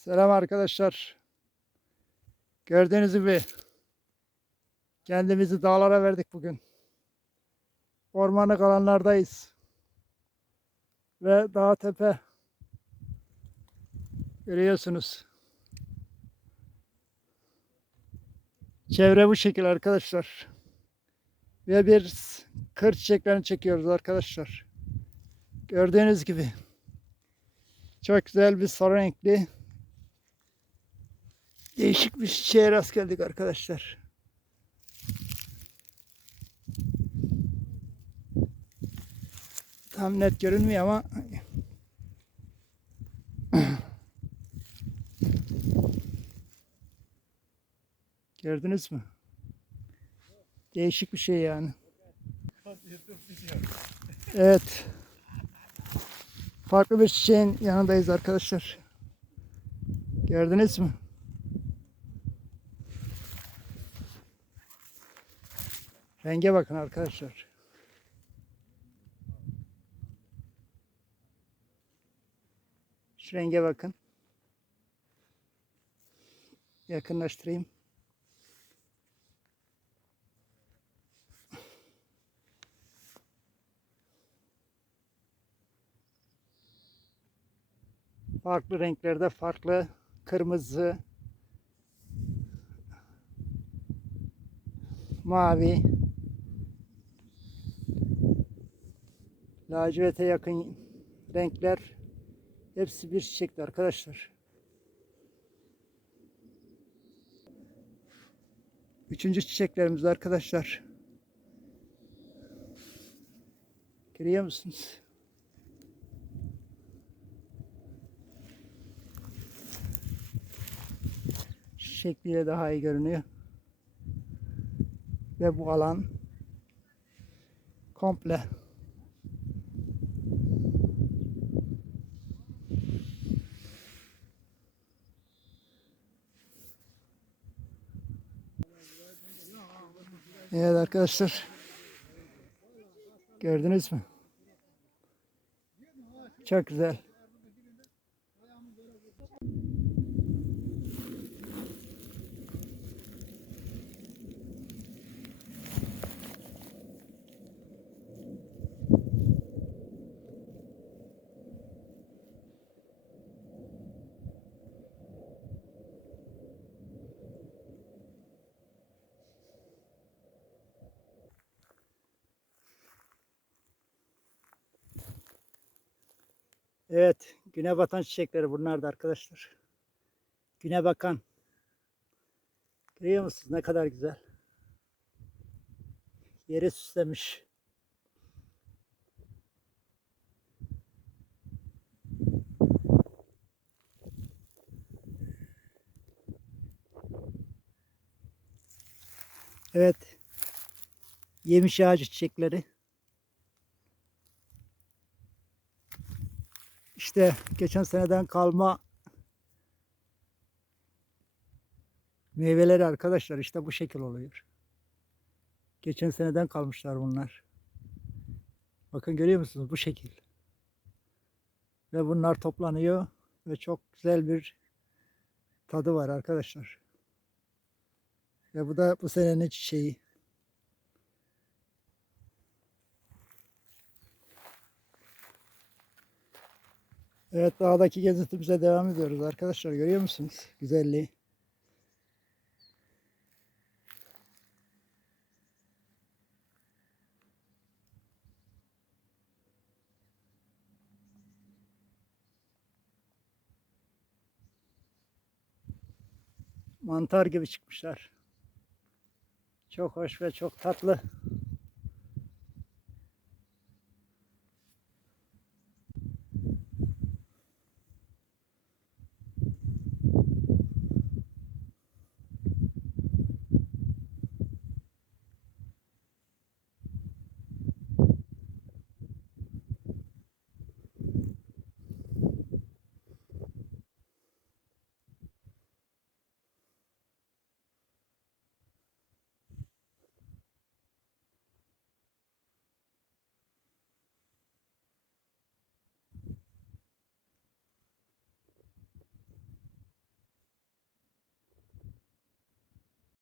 Selam arkadaşlar. Gördüğünüz gibi kendimizi dağlara verdik bugün. Ormanlık alanlardayız. Ve dağ tepe görüyorsunuz. Çevre bu şekil arkadaşlar. Ve bir kır çiçeklerini çekiyoruz arkadaşlar. Gördüğünüz gibi. Çok güzel bir sarı renkli değişik bir çiçeğe rast geldik arkadaşlar. Tam net görünmüyor ama Gördünüz mü? Değişik bir şey yani. Evet. Farklı bir çiçeğin yanındayız arkadaşlar. Gördünüz mü? Renge bakın arkadaşlar. Şu renge bakın. Yakınlaştırayım. Farklı renklerde farklı kırmızı, mavi, lacivete yakın renkler hepsi bir çiçekti arkadaşlar. Üçüncü çiçeklerimiz arkadaşlar. Görüyor musunuz? Şekliyle daha iyi görünüyor. Ve bu alan komple Evet arkadaşlar. Gördünüz mü? Çok güzel. Evet, güne batan çiçekleri bunlar da arkadaşlar. Güne bakan. Görüyor musunuz ne kadar güzel. Yeri süslemiş. Evet. Yemiş ağacı çiçekleri. İşte geçen seneden kalma meyveleri arkadaşlar işte bu şekil oluyor. Geçen seneden kalmışlar bunlar. Bakın görüyor musunuz bu şekil. Ve bunlar toplanıyor ve çok güzel bir tadı var arkadaşlar. Ve bu da bu senenin çiçeği. Evet dağdaki gezintimize devam ediyoruz arkadaşlar. Görüyor musunuz güzelliği? Mantar gibi çıkmışlar. Çok hoş ve çok tatlı.